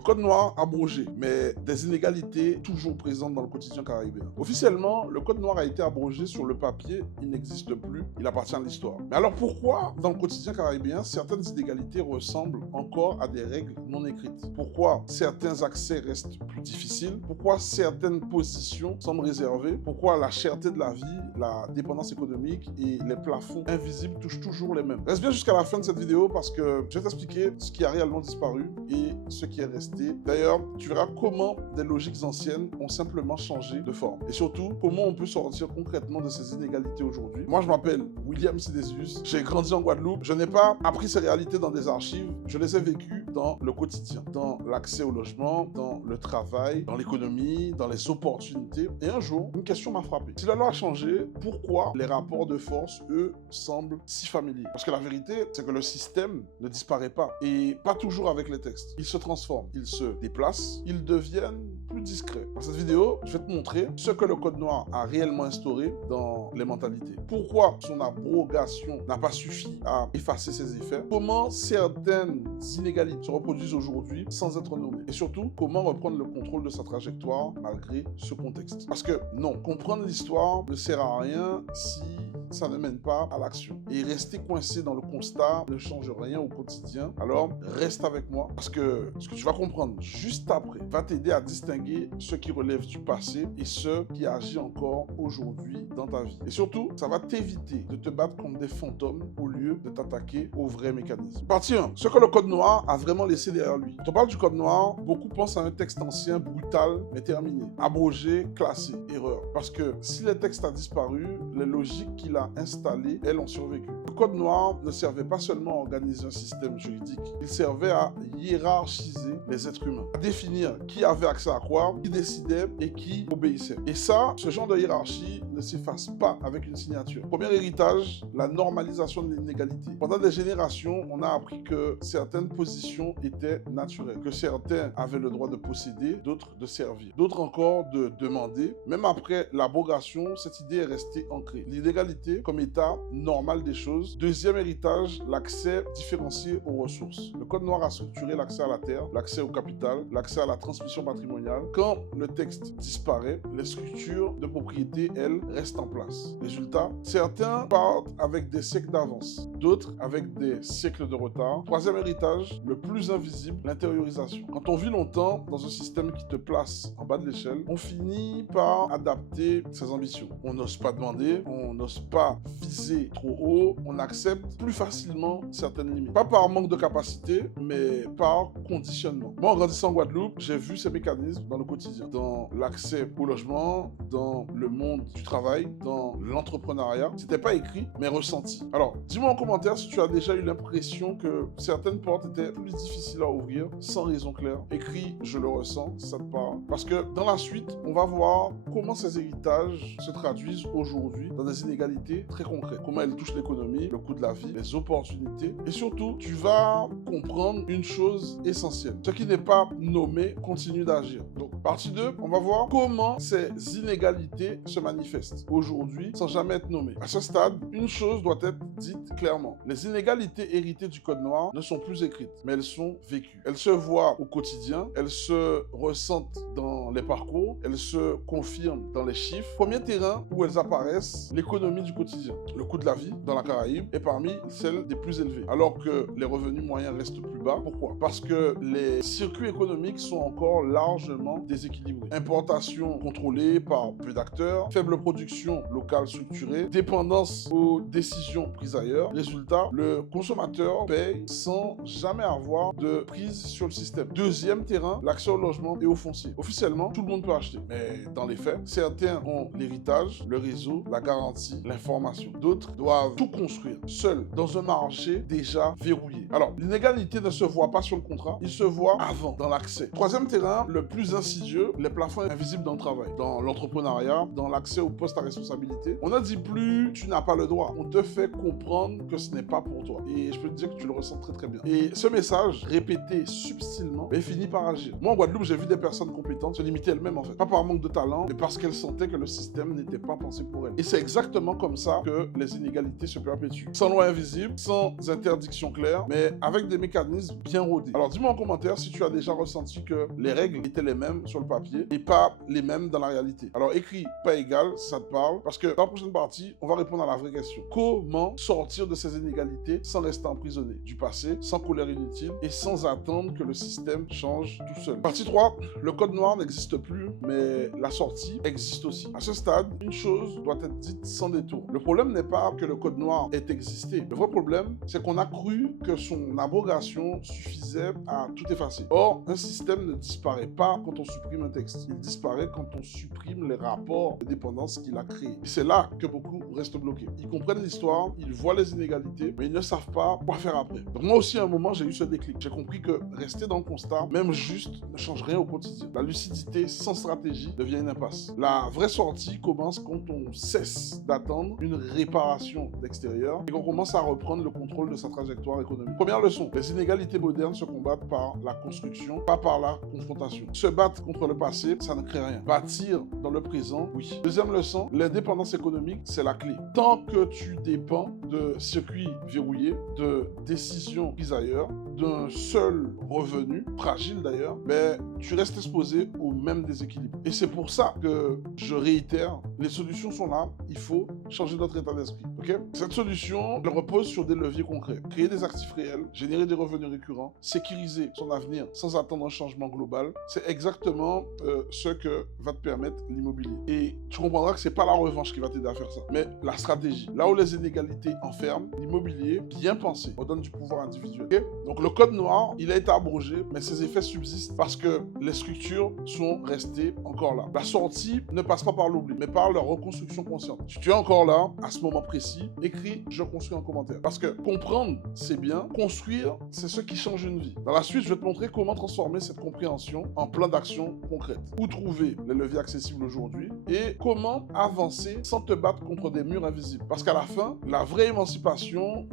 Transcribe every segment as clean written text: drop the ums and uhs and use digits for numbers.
Le code noir abrogé, mais des inégalités toujours présentes dans le quotidien caribéen. Officiellement, le code noir a été abrogé sur le papier, il n'existe plus, il appartient à l'histoire. Mais alors pourquoi, dans le quotidien caribéen, certaines inégalités ressemblent encore à des règles non écrites? Pourquoi certains accès restent plus difficiles? Pourquoi certaines positions semblent réservées? Pourquoi la cherté de la vie, la dépendance économique et les plafonds invisibles touchent toujours les mêmes? Reste bien jusqu'à la fin de cette vidéo parce que je vais t'expliquer ce qui a réellement disparu et ce qui est resté. D'ailleurs, tu verras comment des logiques anciennes ont simplement changé de forme. Et surtout, comment on peut sortir concrètement de ces inégalités aujourd'hui. Moi, je m'appelle William Sidesius, j'ai grandi en Guadeloupe, je n'ai pas appris ces réalités dans des archives, je les ai vécues dans le quotidien, dans l'accès au logement, dans le travail, dans l'économie, dans les opportunités. Et un jour, une question m'a frappé. Si la loi a changé, pourquoi les rapports de force, eux, semblent si familiers? Parce que la vérité, c'est que le système ne disparaît pas. Et pas toujours avec les textes. Ils se transforment, ils se déplacent, ils deviennent plus discrets. Dans cette vidéo, je vais te montrer ce que le code noir a réellement instauré dans les mentalités. Pourquoi son abrogation n'a pas suffi à effacer ses effets. Comment certaines inégalités se reproduisent aujourd'hui sans être nommées. Et surtout, comment reprendre le contrôle de sa trajectoire malgré ce contexte. Parce que non, comprendre l'histoire ne sert à rien si ça ne mène pas à l'action. Et rester coincé dans le constat ne change rien au quotidien. Alors, reste avec moi parce que ce que tu vas comprendre juste après va t'aider à distinguer ce qui relève du passé et ce qui agit encore aujourd'hui dans ta vie. Et surtout, ça va t'éviter de te battre contre des fantômes au lieu de t'attaquer aux vrais mécanismes. Partie 1. Ce que le code noir a vraiment laissé derrière lui. Quand on parle du code noir, beaucoup pensent à un texte ancien, brutal, mais terminé. Abrogé, classé, erreur. Parce que si le texte a disparu, les logiques qu'il a installées, elles ont survécu. Le code noir ne servait pas seulement à organiser un système juridique, il servait à hiérarchiser les êtres humains, à définir qui avait accès à quoi, qui décidait et qui obéissait. Et ça, ce genre de hiérarchie ne s'efface pas avec une signature. Premier héritage, la normalisation de l'inégalité. Pendant des générations, on a appris que certaines positions étaient naturelles, que certains avaient le droit de posséder, d'autres de servir, d'autres encore de demander. Même après l'abrogation, cette idée est restée ancrée. L'inégalité comme état normal des choses. Deuxième héritage, l'accès différencié aux ressources. Le code noir a structuré l'accès à la terre, l'accès au capital, l'accès à la transmission patrimoniale. Quand le texte disparaît, les structures de propriété, elles, restent en place. Résultat, certains partent avec des siècles d'avance, d'autres avec des siècles de retard. Troisième héritage, le plus invisible, l'intériorisation. Quand on vit longtemps dans un système qui te place en bas de l'échelle, on finit par adapter ses ambitions. On n'ose pas demander, on n'ose pas viser trop haut, on accepte plus facilement certaines limites. Pas par manque de capacité, mais par conditionnement. Moi, en grandissant en Guadeloupe, j'ai vu ces mécanismes dans le quotidien, dans l'accès au logement, dans le monde du travail, dans l'entrepreneuriat. C'était pas écrit, mais ressenti. Alors, dis-moi en commentaire si tu as déjà eu l'impression que certaines portes étaient plus difficiles à ouvrir sans raison claire. Écris, je le ressens, si ça te parle. Parce que dans la suite, on va voir comment ces héritages se traduisent aujourd'hui dans des inégalités très concrètes. Comment elles touchent l'économie, le coût de la vie, les opportunités. Et surtout, tu vas comprendre une chose essentielle. Ce qui n'est pas nommé continue d'agir. Donc, partie 2, on va voir comment ces inégalités se manifestent aujourd'hui sans jamais être nommées. À ce stade, une chose doit être dite clairement. Les inégalités héritées du code noir ne sont plus écrites, mais elles sont vécues. Elles se voient au quotidien, elles se ressentent dans les parcours, elles se confirment dans les chiffres. Premier terrain où elles apparaissent, l'économie du quotidien. Le coût de la vie dans la Caraïbe est parmi celles des plus élevées, alors que les revenus moyens restent plus bas. Pourquoi? Parce que les circuits économiques sont encore largement déséquilibrés. Importation contrôlée par peu d'acteurs, faible production locale structurée, dépendance aux décisions prises ailleurs. Résultat, le consommateur paye sans jamais avoir de prise sur le système. Deuxième terrain, l'accès au logement et au foncier. Officiellement, tout le monde peut acheter, mais dans les faits, certains ont l'héritage, le réseau, la garantie, l'information. D'autres doivent tout construire seuls dans un marché déjà verrouillé. Alors, l'inégalité ne se voit pas sur le contrat, il se voit avant, dans l'accès. Troisième terrain, le plus insidieux, les plafonds invisibles dans le travail, dans l'entrepreneuriat, dans l'accès aux postes à responsabilité. On ne dit plus tu n'as pas le droit, on te fait comprendre que ce n'est pas pour toi. Et je peux te dire que tu le ressens très très bien. Et ce message, répété subtilement, finit par agir. Moi en Guadeloupe, j'ai vu des personnes compétentes se limiter elles-mêmes en fait. Pas par manque de talent, mais parce qu'elles sentaient que le système n'était pas pensé pour elles. Et c'est exactement comme ça que les inégalités se perpétuent. Sans loi invisible, sans interdiction claire, mais avec des mécanismes bien rodés. Alors dis-moi en commentaire si tu as déjà ressenti que les règles étaient les mêmes sur le papier et pas les mêmes dans la réalité. Alors écris pas égal si ça te parle, parce que dans la prochaine partie, on va répondre à la vraie question. Comment sortir de ces inégalités sans rester emprisonné du passé, sans colère inutile et sans attendre que le système change tout seul. Partie 3, le code noir n'existe plus, mais la sortie existe aussi. À ce stade, une chose doit être dite sans détour. Le problème n'est pas que le code noir ait existé. Le vrai problème, c'est qu'on a cru que son abrogation suffisait à tout effacer. Or, un système ne disparaît pas quand on supprime un texte. Il disparaît quand on supprime les rapports de dépendance qu'il a créés. Et c'est là que beaucoup restent bloqués. Ils comprennent l'histoire, ils voient les inégalités, mais ils ne savent pas quoi faire après. Donc moi aussi, à un moment, j'ai eu ce déclic. J'ai compris que rester dans le constat, même juste, ne change rien au quotidien. La lucidité sans stratégie devient une impasse. La vraie sortie commence quand on cesse d'attendre une réparation d'extérieur et qu'on commence à reprendre le contrôle de sa trajectoire économique. Première leçon, les inégalités modernes se combattent par la construction, pas par la confrontation. Se battre contre le passé, ça ne crée rien. Bâtir dans le présent, oui. Deuxième leçon, l'indépendance économique, c'est la clé. Tant que tu dépends de circuits verrouillés, de décisions prises ailleurs, d'un seul revenu, fragile d'ailleurs, mais tu restes exposé au même déséquilibre. Et c'est pour ça que je réitère, les solutions sont là, il faut changer notre état d'esprit. Okay? Cette solution, elle repose sur des leviers concrets. Créer des actifs réels, générer des revenus récurrents, sécuriser son avenir sans attendre un changement global, c'est exactement ce que va te permettre l'immobilier. Et tu comprendras que c'est pas la revanche qui va t'aider à faire ça, mais la stratégie. Là où les inégalités enferment, l'immobilier, bien pensé, redonne du pouvoir individuel. Okay? Donc le code noir, il a été abrogé, mais ses effets subsistent parce que les structures sont restées encore là. La sortie ne passe pas par l'oubli, mais par leur reconstruction consciente. Si tu es encore là, à ce moment précis, écris « Je construis » en commentaire. Parce que comprendre, c'est bien. Construire, c'est ce qui change une vie. Dans la suite, je vais te montrer comment transformer cette compréhension en plan d'action concrète. Où trouver les leviers accessibles aujourd'hui et comment avancer sans te battre contre des murs invisibles. Parce qu'à la fin, la vraie émancipation,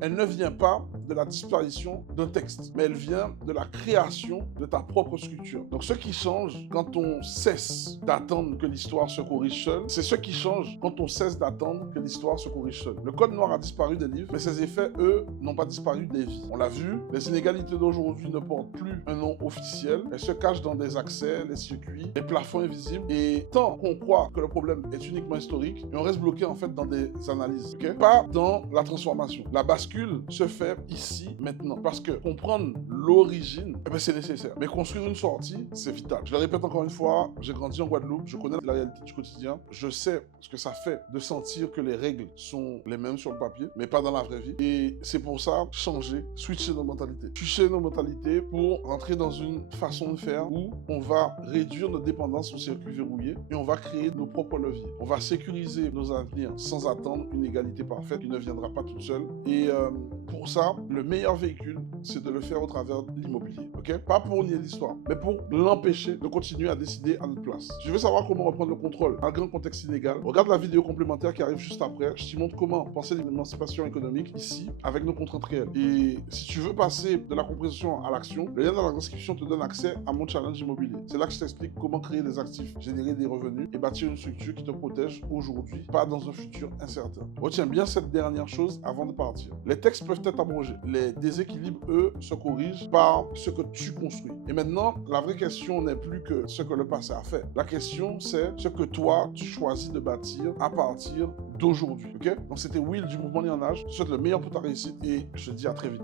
elle ne vient pas de la disparition d'un texte, mais elle vient de la création de ta propre structure. Donc ce qui change quand on cesse d'attendre que l'histoire se corrige seule, c'est ce qui change quand on cesse d'attendre que l'histoire se corrige seule. Le code noir a disparu des livres, mais ses effets, eux, n'ont pas disparu des vies. On l'a vu, les inégalités d'aujourd'hui ne portent plus un nom officiel, elles se cachent dans des accès, les circuits, les plafonds invisibles, et tant qu'on croit que le problème est uniquement historique, on reste bloqué en fait dans des analyses, okay? Pas dans la transformation. La bascule se fait ici, maintenant, parce que comprendre l'origine, c'est nécessaire. Mais construire une sortie, c'est vital. Je le répète encore une fois, j'ai grandi en Guadeloupe, je connais la réalité du quotidien, je sais ce que ça fait de sentir que les règles sont les mêmes sur le papier, mais pas dans la vraie vie. Et c'est pour ça, changer, switcher nos mentalités. Switcher nos mentalités pour rentrer dans une façon de faire où on va réduire notre dépendance au circuit verrouillé et on va créer nos propres leviers. On va sécuriser nos avenirs sans attendre une égalité parfaite qui ne viendra pas toute seule. Et pour ça, le meilleur véhicule, c'est de le faire au travers de l'immobilier. Okay? Pas pour nier l'histoire, mais pour l'empêcher de continuer à décider à notre place. Si tu veux savoir comment reprendre le contrôle malgré un contexte inégal, regarde la vidéo complémentaire qui arrive juste après. Je te montre comment penser l'émancipation économique ici avec nos contraintes réelles. Et si tu veux passer de la compréhension à l'action, le lien dans la description te donne accès à mon challenge immobilier. C'est là que je t'explique comment créer des actifs, générer des revenus et bâtir une structure qui te protège aujourd'hui, pas dans un futur incertain. Retiens bien cette dernière chose avant de partir. Les textes peuvent être abrogés. Les déséquilibres, eux, se corrigent par ce que tu construis. Et maintenant, la vraie question n'est plus que ce que le passé a fait. La question, c'est ce que toi, tu choisis de bâtir à partir d'aujourd'hui. Ok? Donc, c'était Will du Mouvement Lion Âge. Je te souhaite le meilleur pour ta réussite et je te dis à très vite.